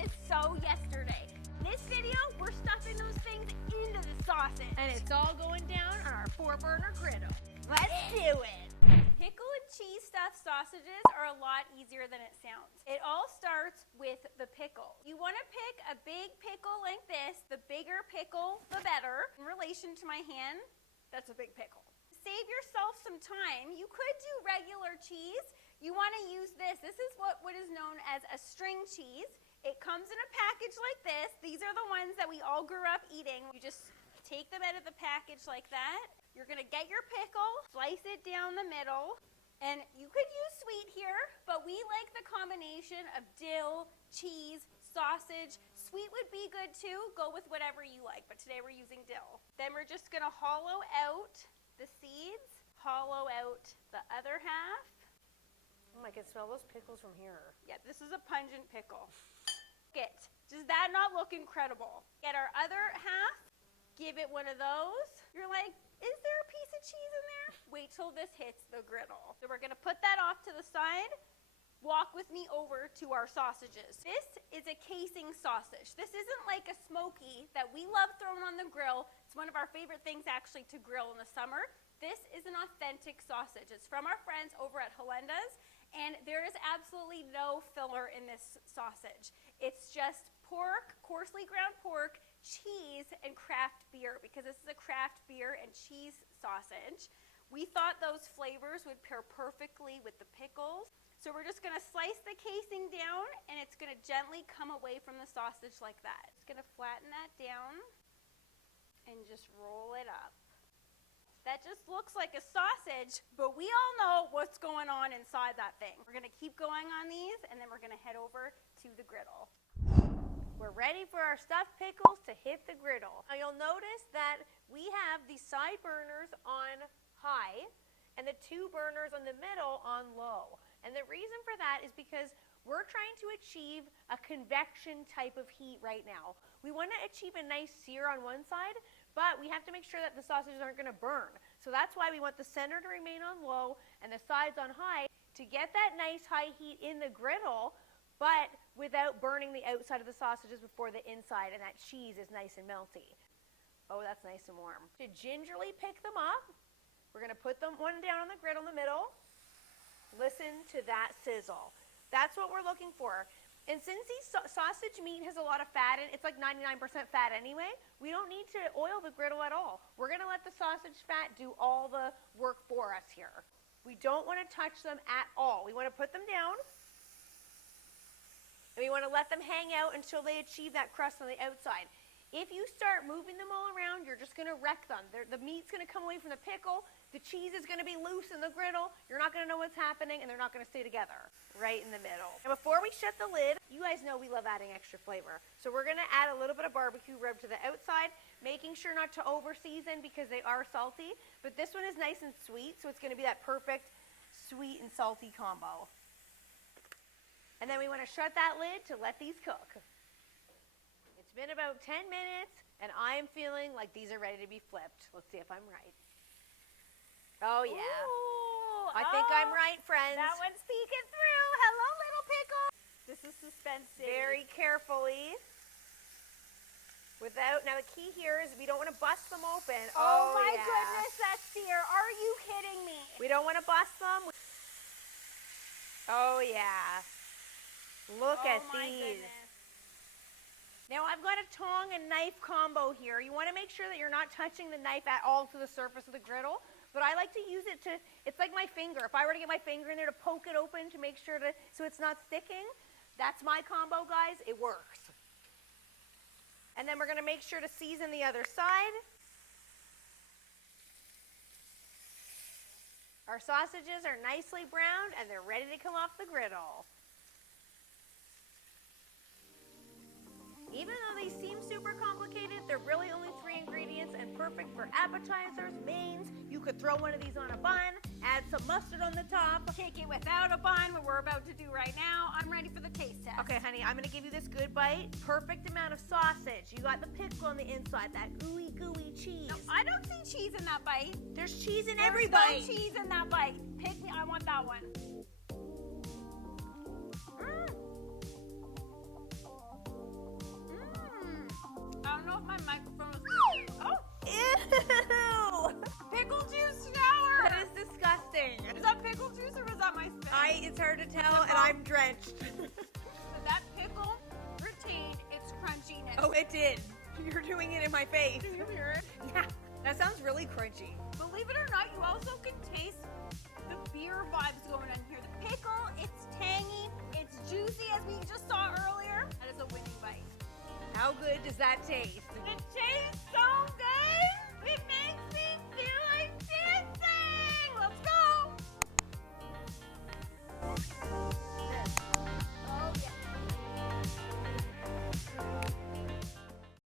is so yesterday. In this video, we're stuffing those things into the sausage. And it's all going down on our 4-burner griddle. Let's do it. Pickle and cheese stuffed sausages are a lot easier than it sounds. It all starts with the pickle. You want to pick a big pickle like this. The bigger pickle, the better. In relation to my hand, that's a big pickle. Save yourself some time. You could do regular cheese. You want to use this. This is what is known as a string cheese. It comes in a package like this. These are the ones that we all grew up eating. You just take them out of the package like that. You're going to get your pickle, slice it down the middle, and you could use sweet here, but we like the combination of dill, cheese, sausage. Sweet would be good too. Go with whatever you like, but today we're using dill. Then we're just going to hollow out the seeds, hollow out the other half. Oh, I can smell those pickles from here. Yeah, this is a pungent pickle. Does that not look incredible? Get our other half, give it one of those. You're like, is there a piece of cheese in there? Wait till this hits the griddle. So we're gonna put that off to the side. Walk with me over to our sausages. This is a casing sausage. This isn't like a smoky that we love throwing on the grill. It's one of our favorite things actually to grill in the summer. This is an authentic sausage. It's from our friends over at Helenda's, and there is absolutely no filler in this sausage. It's just pork, coarsely ground pork, cheese, and craft beer, because this is a craft beer and cheese sausage. We thought those flavors would pair perfectly with the pickles. So we're just gonna slice the casing down, and it's gonna gently come away from the sausage like that. Just gonna flatten that down and just roll it up. That just looks like a sausage, but we all know what's going on inside that thing. We're gonna keep going on these, and then we're gonna head over to the griddle. We're ready for our stuffed pickles to hit the griddle. Now you'll notice that we have the side burners on high and the 2 burners on the middle on low. And the reason for that is because we're trying to achieve a convection type of heat right now. We want to achieve a nice sear on one side, but we have to make sure that the sausages aren't going to burn. So that's why we want the center to remain on low and the sides on high to get that nice high heat in the griddle, but without burning the outside of the sausages before the inside, and that cheese is nice and melty. Oh, that's nice and warm. To gingerly pick them up, we're going to put them one down on the griddle in the middle. Listen to that sizzle. That's what we're looking for. And since sausage meat has a lot of fat in it, it's like 99% fat anyway, we don't need to oil the griddle at all. We're going to let the sausage fat do all the work for us here. We don't want to touch them at all. We want to put them down, and we want to let them hang out until they achieve that crust on the outside. If you start moving them all around, you're just going to wreck them. The meat's going to come away from the pickle. The cheese is going to be loose in the griddle. You're not going to know what's happening, and they're not going to stay together right in the middle. And before we shut the lid, you guys know we love adding extra flavor. So we're going to add a little bit of barbecue rub to the outside, making sure not to over-season because they are salty. But this one is nice and sweet, so it's going to be that perfect sweet and salty combo. And then we want to shut that lid to let these cook. It's been about 10 minutes, and I'm feeling like these are ready to be flipped. Let's see if I'm right. Oh, yeah. Ooh, I think I'm right, friends. That one's peeking through. Hello, little pickle. This is suspense. Very carefully. Now the key here is we don't want to bust them open. Oh my goodness, that's sear. Are you kidding me? We don't want to bust them. Oh, yeah. Look at these. Goodness. Now I've got a tong and knife combo here. You want to make sure that you're not touching the knife at all to the surface of the griddle. But I like to use it it's like my finger. If I were to get my finger in there to poke it open to make sure so it's not sticking, that's my combo, guys. It works. And then we're going to make sure to season the other side. Our sausages are nicely browned and they're ready to come off the griddle. Even though they seem super complicated, they're really only 3 ingredients and perfect for appetizers, mains. You could throw one of these on a bun, add some mustard on the top. Take it without a bun, what we're about to do right now. I'm ready for the taste test. Okay, honey, I'm going to give you this good bite. Perfect amount of sausage. You got the pickle on the inside, that gooey, gooey cheese. No, I don't see cheese in that bite. There's cheese in every bite. There's no cheese in that bite. Pick me, I want that one. It's hard to tell, and I'm drenched. But that pickle retained its crunchiness. Oh, it did. You're doing it in my face. Did you hear it? Yeah, that sounds really crunchy. Believe it or not, you also can taste the beer vibes going on here. The pickle, it's tangy, it's juicy as we just saw earlier. That is a winning bite. How good does that taste? It tastes so